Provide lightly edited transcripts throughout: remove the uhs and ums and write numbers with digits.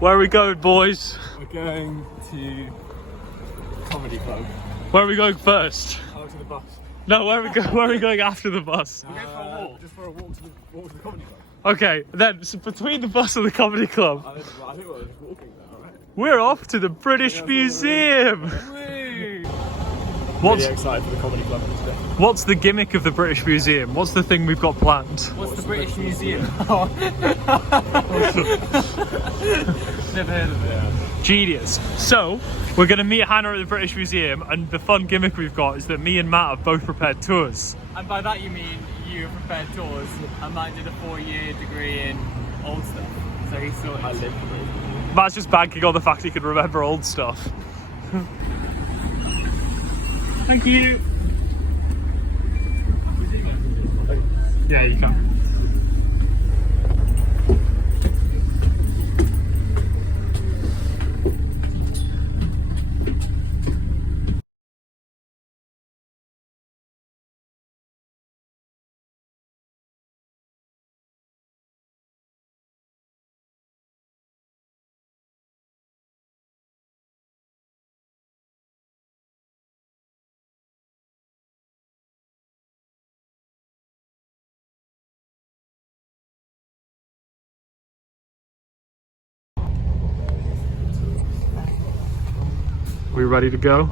Where are we going, boys? We're going to Comedy Club. Where are we going first? Oh, to the bus. No, where are we going after the bus? We're going for a walk. Just for a walk to the Comedy Club. Okay, then so between the bus and the comedy club, I think we're just walking there, alright? we're off to the British Museum. Really excited for the Comedy Club today. What's the gimmick of the British Museum? What's the thing we've got planned? What's the British Museum? Never heard of it. Yeah. Genius. So, we're going to meet Hannah at the British Museum, and the fun gimmick we've got is that me and Matt have both prepared tours. And by that you mean you prepared tours, and Matt did a 4-year degree in old stuff. So he's sorted. I live for it. Matt's just banking on the fact he can remember old stuff. Thank you. Yeah, you can. We ready to go?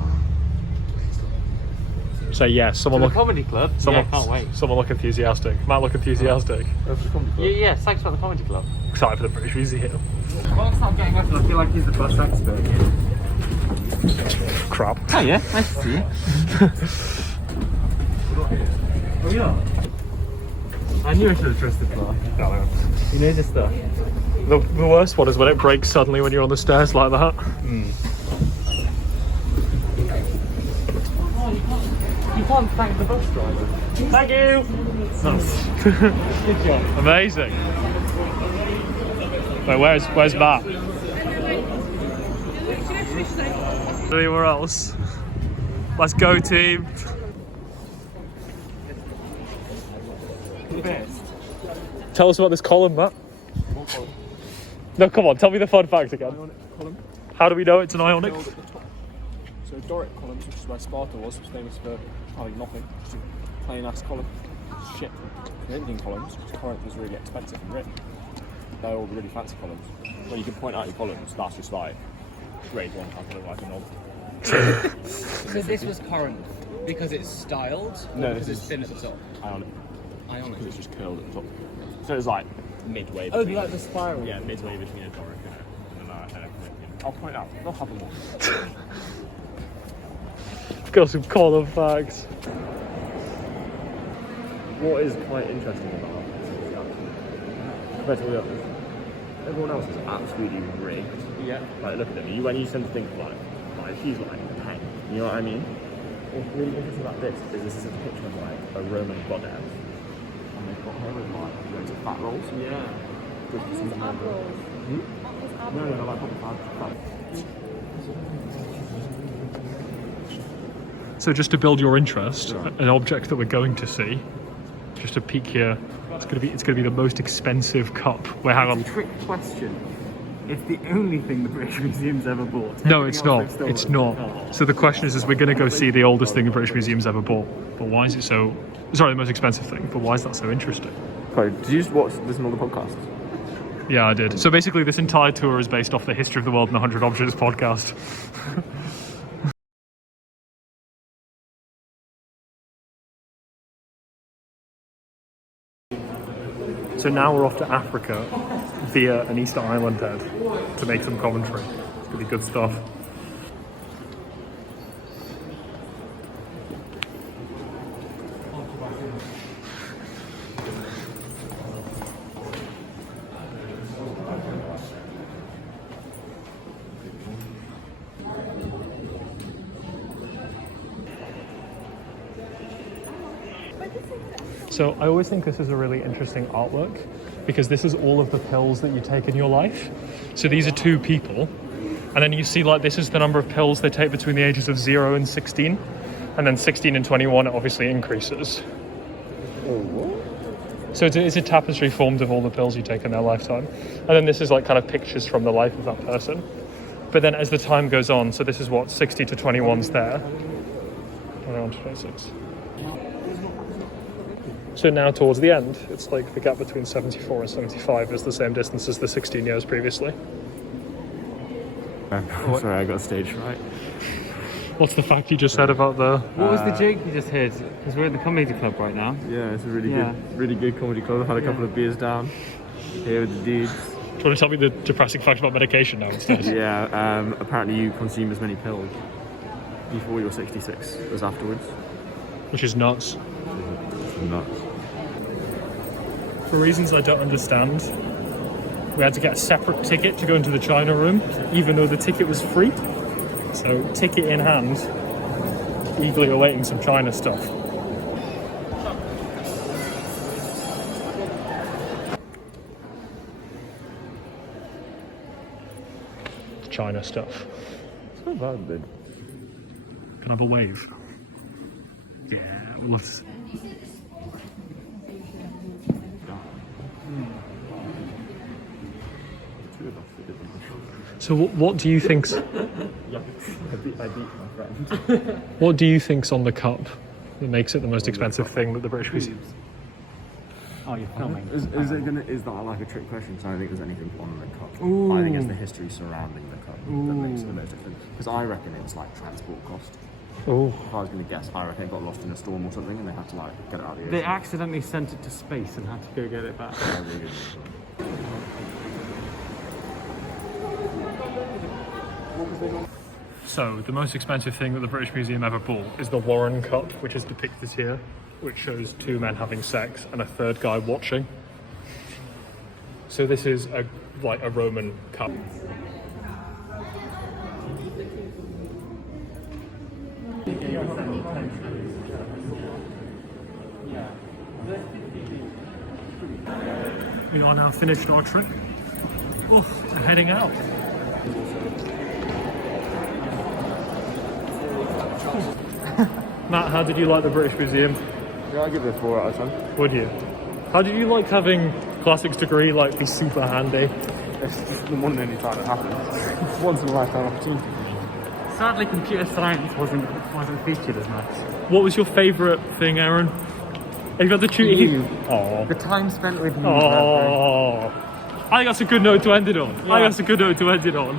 Say yes. Someone look. Comedy Club? Someone, Yeah, can't wait. Someone look enthusiastic. Matt look enthusiastic. Yeah, thanks about the Comedy Club. Excited for the British Museum. Well, it's not getting better. I feel like he's the bus expert here. Crap. Oh yeah, nice to see you. Oh yeah. I knew I should have trusted Clark. No, He knows his stuff. the worst one is when it breaks suddenly when you're on the stairs like that. You can't thank the bus driver. Thank you. Nice. Good job. Amazing. Wait, where's Matt? Anywhere else? Let's go, team. Best. Tell us about this column, Matt. No, come on, tell me the fun fact again. Ionic column. How do we know it's an ionic? Built at the top. So Doric columns, which is where Sparta was famous for having nothing. Just a plain ass column. Shit. Corinthian columns, because Corinth was really expensive and rich. They're all really fancy columns. When you can point out your columns, that's just like grade 1 type of like a knob. So this was Corinth because it's styled? No, because this it's is thin at the top. Ionic. Ionic. Because it's just curled at the top. So it's like midway Oh, between. like the spiral. Yeah, midway between a Doric and a Corinthian. I'll point out. They'll have them all. Got some column facts. What is quite interesting about this is that compared to the others, everyone else is absolutely rigged. Yeah. Like, look at them. When you tend to think like she's like 10. You know what I mean? What's really interesting about this is a picture of like a Roman goddess, and they've got her with like loads of fat rolls. Yeah. With some Ab rolls. No, like proper fat. So just to build your interest, an object that we're going to see, just to peek here, it's gonna be the most expensive cup. Wait, hang on. Trick question. It's the only thing the British Museum's ever bought. No, it's not. It's not. So the question is we're gonna go see the oldest thing the British Museum's ever bought. But why is it so? Sorry, the most expensive thing. But why is that so interesting? Sorry, did you just listen on the podcast? Yeah, I did. So basically, this entire tour is based off the History of the World in 100 Objects podcast. So now we're off to Africa via an Easter Island head to make some commentary. It's gonna be good stuff. So I always think this is a really interesting artwork because this is all of the pills that you take in your life. So these are 2 people, and then you see like this is the number of pills they take between the ages of 0 and 16, and then 16 and 21 it obviously increases. Oh, what? So it's a tapestry formed of all the pills you take in their lifetime. And then this is like kind of pictures from the life of that person. But then as the time goes on, so this is what, 60 to 21's there. 21 to 26. So now towards the end, it's like the gap between 74 and 75 is the same distance as the 16 years previously. Sorry, I got stage fright. What's the fact you just said about the... What was the joke you just heard? Because we're at the comedy club right now. Yeah, it's a Yeah. really good comedy club. I've had a couple of beers down here with the dudes. Do you want to tell me the depressing fact about medication now instead? Yeah, apparently you consume as many pills before you're 66 as afterwards. Which is nuts. Nuts. For reasons I don't understand, we had to get a separate ticket to go into the China room, even though the ticket was free. So, ticket in hand, eagerly awaiting some China stuff. China stuff. It's not bad, dude. Can I have a wave? Yeah, well, let's... So what do you think's... I beat my friend. What do you think's on the cup that makes it the most expensive thing that the British Museum... Oh, you're filming. Is that like a trick question? So I don't think there's anything on the cup. Ooh. I think it's the history surrounding the cup that makes it the most different. Because I reckon it's like transport cost. Oh, If I was going to guess, I reckon it got lost in a storm or something and they had to like get it out of the They ocean. accidentally sent it to space and had to go get it back. Yeah, really good. so the most expensive thing that the British Museum ever bought is the Warren Cup, which is depicted here, which shows two men having sex and a third guy watching. So this is like a Roman cup. We are now finished our trip. Oh, we're heading out. Matt, how did you like the British Museum? Yeah, I give it a 4 out of 10. Would you? How did you like having classics degree like be super handy? It's just the one and only time it happens. Once in a lifetime opportunity. Sadly, computer science wasn't featured as much. What was your favourite thing, Aaron? Have you got the tutor? You. Oh. The time spent with you. Oh. I think that's a good note to end it on. I think that's a good note to end it on.